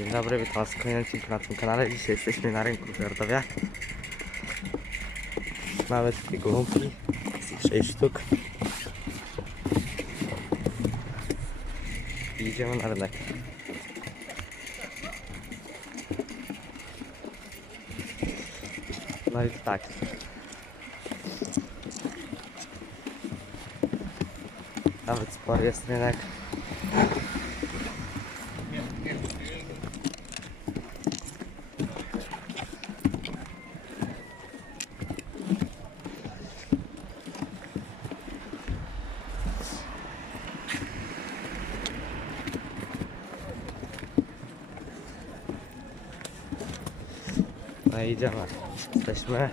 Dzień dobry, witam was w kolejnym odcinku na tym kanale. Dzisiaj jesteśmy na rynku w Żardowie. Mamy takie gołąbki, jest ich 6 sztuk. I idziemy na rynek. No i tak. Nawet spory jest rynek. No i idziemy. Jesteśmy.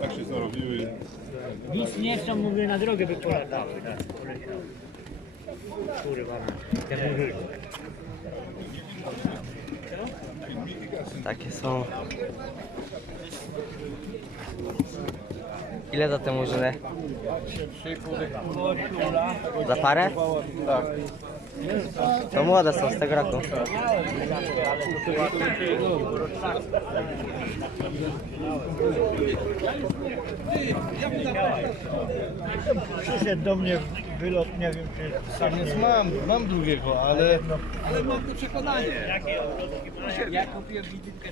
Tak się zarobiły. Nic nie chcą, mówię, na drogę by polatały. Tak. Kurwa, te. Takie są. Ile za tę murzynę? Za parę? Tak. To młode są z tego roku. Przyszedł do mnie wylot, nie wiem czy Więc mam, mam drugiego, ale Ja kupiłem wizytkę.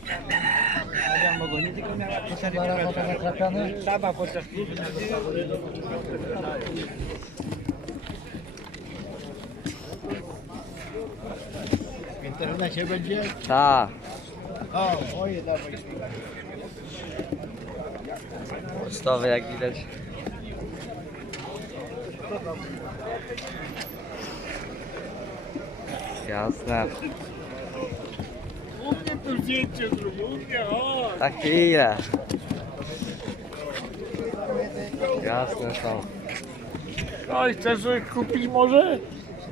Adam mogło nie tylko miała cztery Sama podczas klubu W internecie będzie? Ta. O, moje dawaj. Pocztowy jak widać. Jasne. U mnie tu zdjęcie zrobił, u mnie, o! Na chwilę. Jasne są. Oj, chcesz kupić może?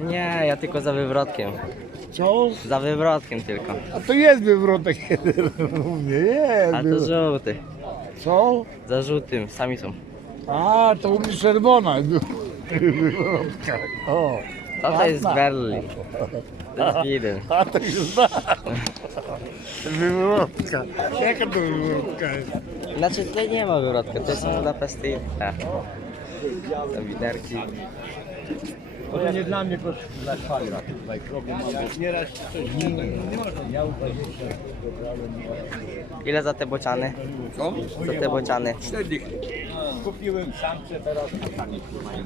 Nie, ja tylko za wywrotkiem. Co? Za wywrotkiem tylko. A to jest wywrotek jeden u mnie, jest. A to żółty. Co? Za żółtym, sami są. A, to u mnie czerwona wywrotka. O, To to jest Berli. To jest jeden. a to się zna. Wywrotka. Jaka to wywrotka jest? Znaczy tutaj nie ma wywrotka, to są Budapesty i te. Te widerki. To nie dla mnie, proszę, dla szwagra. Tutaj problem mam. Nieraz coś nie, nie można. Ja uważam, Ile za te bociany? Co? Za te bociany. Kupiłem samce, teraz sami. Ale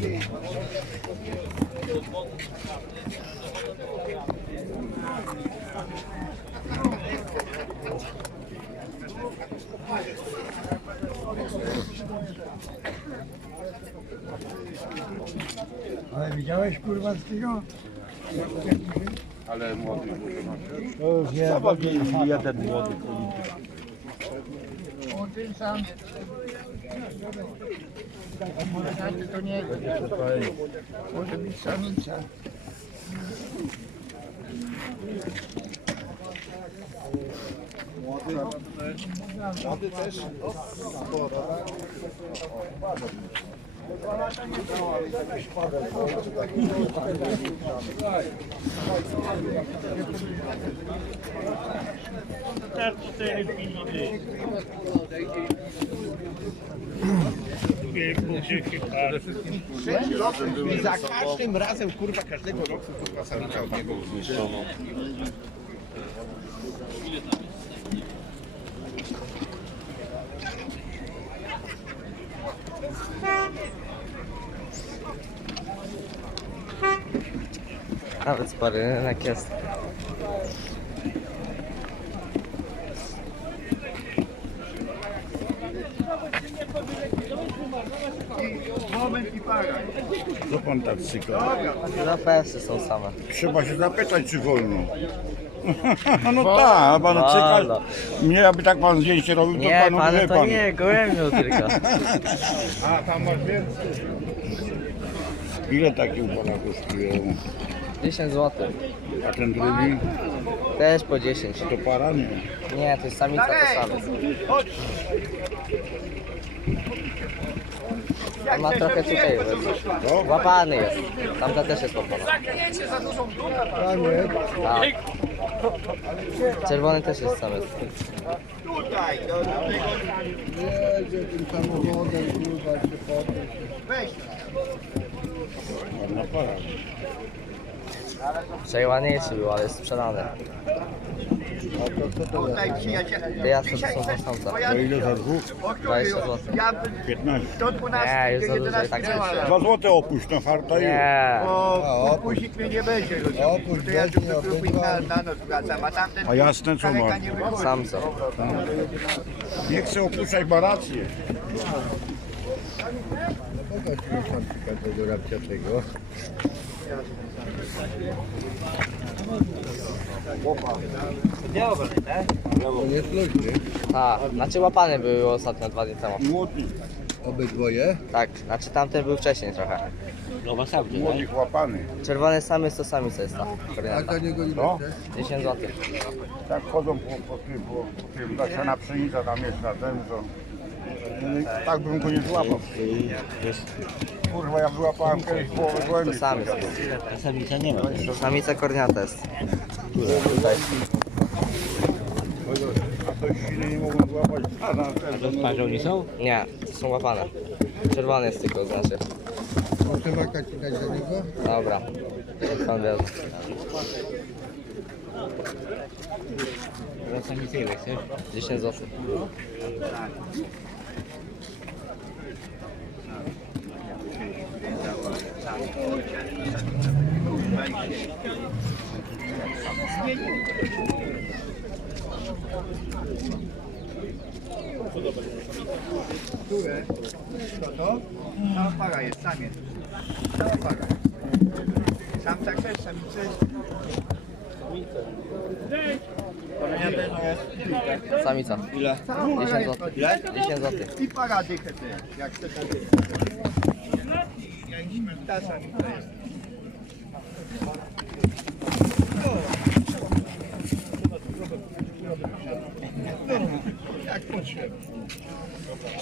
widziałeś kurwa z tego? Ale młody może masz. To już nie, Zobacz, jeden młody To nie może być samica. Młody też? Cztery pilny. I za każdym razem, kurwa, każdego roku, kurwa, samica od niego Nawet spory rynek jest. Co pan tak cyka? Budapesty są same. Trzeba się zapytać, czy wolno. No tak, a pan Halo. cyka. Nie, aby tak pan zdjęcie robił, to Nie, panu pan wie to pan. nie, gołębiu tylko. A tam masz więcej. Ile taki u pana kosztuje? 10 zł. A ten drugi? Też po 10. To para nie. Nie, to jest samica to samiec. On ma trochę tutaj, No. łapany jest. Tamta też jest łapana. Tak. Czerwony też jest samiec. Ładna para. Wczoraj ładniejszy był, ale jest sprzedany. Tutaj przyjaciele. Te jasne to są samca. To ile za dwóch? 20 zł. Ja 15. do 12 Nie, już do za dużo i 11 tak nie ma. słyszę. 2 złote opuść na harta i... Nie. Bo później mnie nie będzie rozumieć. To ja tu do grupy na, na noc wracam, a tamten A jasne co kaleka ma? nie wychodzi. Samca. Nie chcę opuszczać, ma rację. A, znaczy łapany był ostatnio dwa dni temu. Obydwoje? Tak, znaczy tamten był wcześniej trochę. młodych łapany. Czerwony samiec to samica jest ta. A Korynata. do niego ile No. chcesz? 10 zł. Tak chodzą po, po tym, po, po tym, zasiana pszenica tam jest na ten, to... Tak bym go nie złapał. Kurwa, ja wyłapałem kiedyś połowę To głębi. samiec. Samica nie ma. To samica korniata jest. Tutaj. A to silnie nie mogą złapać. A na ten, Parze nie są? Nie, to są łapane. Czerwony jest tylko, znaczy. Muszę maka ci dać do niego? Dobra. Pan wie. Samica ile chcesz? 10 zł. Które? To to? Cała para jest, samiec. Cała para. Samca też, samica jest. Samica. Ile? 10 zł. Ile? 10 zł. I para dychę też, jak chce ta dycha. Ta samica jest.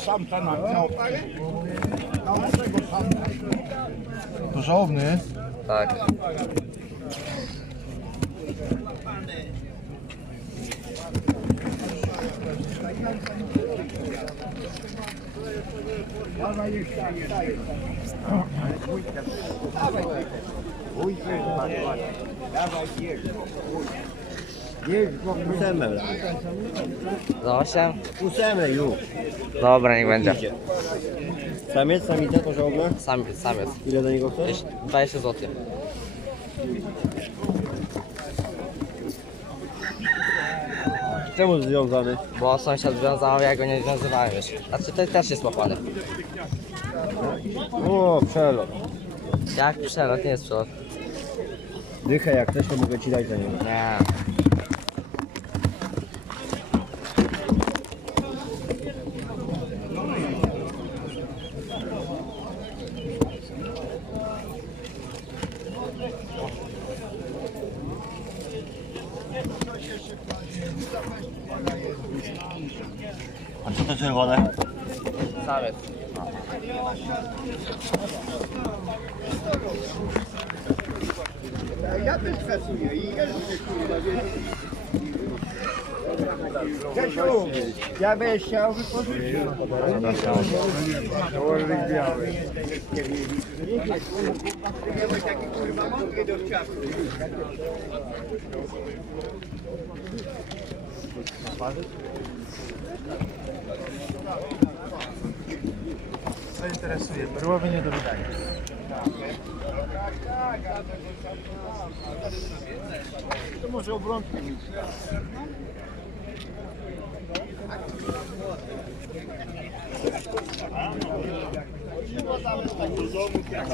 sam ten miał Porządny. Tak. Ósemę. Za 8? Ósemę już. Dobra, niech będzie. Samiec, samica, porządna. Samiec, samiec. Ile do niego chcesz? 20 zł. Czemu związany? Bo sąsiad wiązał, ja go nie związywałem już. Znaczy to też jest łapany. O, przelot. Jak przelot, nie jest przelot. Dychę jak chcesz, to mogę ci dać za niego. Nie. Czerwone? Samiec. Ja też pracuję i jeżdżę, kurwa. Grzesiu, ja będę chciał wypożyczyć. Nie bądź taki kurwa mądry do wciasku. Co interesuje? Berłowy nie do wydania. To może obrączkę mieć.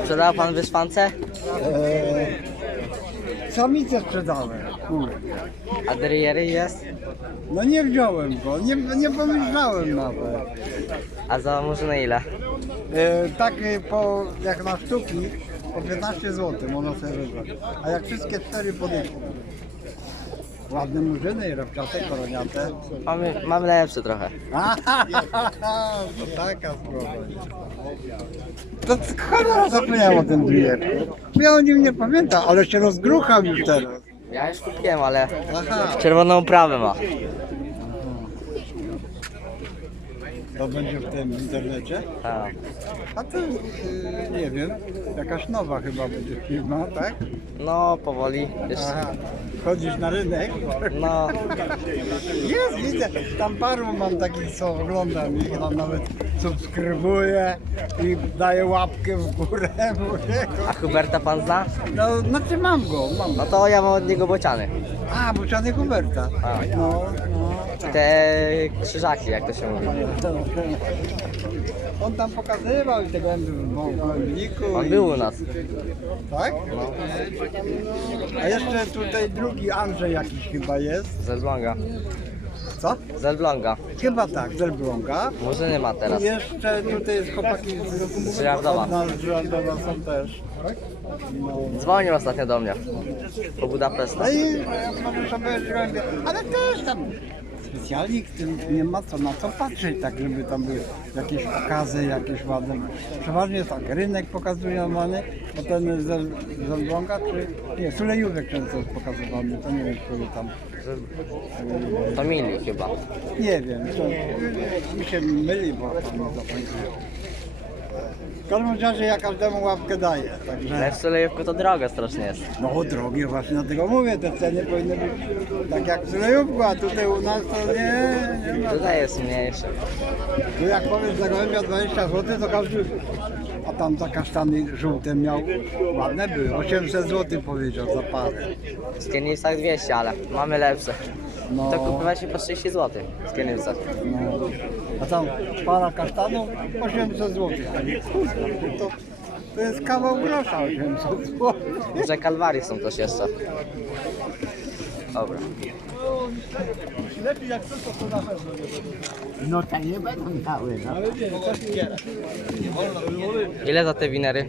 Sprzedał pan wyszwance? Samicę sprzedałem. Kurde. A driery jest? No nie wziąłem go, nie, nie pomyślałem nawet. A za murzynę ile? E, tak e, po, jak na sztuki, po 15 zł można sobie wybrać. A jak wszystkie cztery podejdą. Ładne murzyny, i rowciate, koroniate. Mamy, mamy lepszy trochę. to taka sprawa. To cholera zapomniałem o tym dujeczku. Ja o nim nie pamiętam, ale się rozgrucham już teraz. Ja już kupiłem, ale Aha, czerwoną oprawę ma. To będzie w tym internecie? Tak. A to yy, nie wiem, jakaś nowa chyba będzie firma, tak? No, powoli. Jeszcze. Aha, chodzisz na rynek? No, Jest, widzę, tam paru mam takich, co oglądam i tam nawet subskrybuję i daję łapkę w górę. mówię, a Huberta pan zna? No, znaczy mam go, mam No go. to ja mam od niego bociany. A, Buczany Huberta. A. No. Te krzyżaki, jak to się mówi. On tam pokazywał i te gęby w gołębniku. On był u nas. Tak? A jeszcze tutaj drugi Andrzej jakiś chyba jest. Z Elbląga. Co? Z Elbląga. Chyba tak, z Elbląga. Murzyny ma teraz. I jeszcze tutaj jest chłopaki z od nas z są też. Dzwonił ostatnio do mnie. Po Budapesztu. No i może gołębie, ale też tam tym nie ma co na co patrzeć, tak żeby tam były jakieś pokazy, jakieś ładne. Przeważnie jest tak, rynek pokazuje mamy, bo ten z z Elbląga, czy nie, Sulejówek często jest pokazywany, to nie wiem, który tam. To mili chyba. Nie wiem, to mi się myli, bo tam. W każdym razie ja każdemu łapkę daję, także... Ale w Sulejówku to drogo strasznie jest. No drogie właśnie dlatego mówię, te ceny powinny być tak jak w Sulejówku, a tutaj u nas to nie, nie ma. Tutaj jest mniejsze. Tu jak powiesz za gołębia 20 zł, to każdy... A tam za kasztany żółte miał, ładne były, 800 zł powiedział za parę. W Skierniewcach 200, ale mamy lepsze. No, To kupywać po 30 zł w Skierniewcach. no. A tam para kasztanów 800 zł. To, to jest kawał grosza 800 zł. Duże kalwarii są też jeszcze. Dobra. No to nie będą miały, no. Ile za te winery?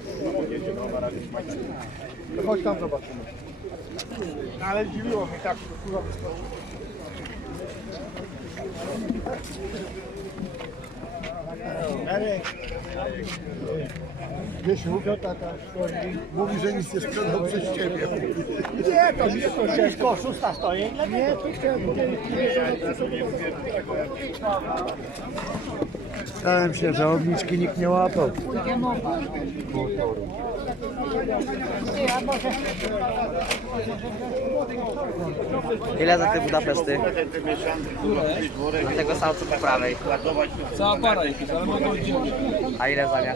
Chodź tam zobaczymy. No, ale dziwiło mnie tak, kurwa, Wiesiu, mówi, że nic nie sprzedał przez ciebie. Nie, to nie, to wszystko, szósta stoi. Nie, to Stałem się, że obniżki nikt nie łapał. Ile za te Budapeszty? Za tego samca po prawej. Cała para ich jest, ale mogą być A ile za nie?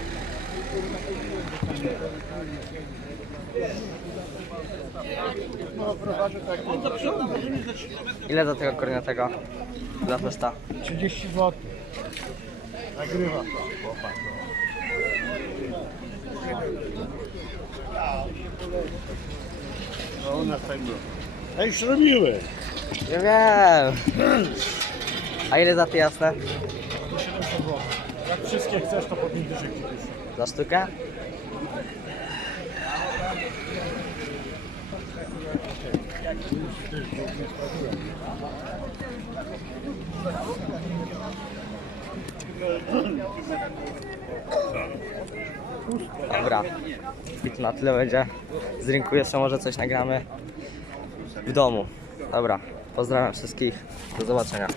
Ile za tego korniatego? Budapeszta? 30 zł. Nagrywa. No u nas tak było. A już robiły. Ja wiem. A ile za te jasne? 70 zł. Jak wszystkie chcesz, to po 50 tysięcy. Za sztukę? Dobra, to na tyle będzie. Z rynku jeszcze może coś nagramy w domu. Dobra, pozdrawiam wszystkich. Do zobaczenia.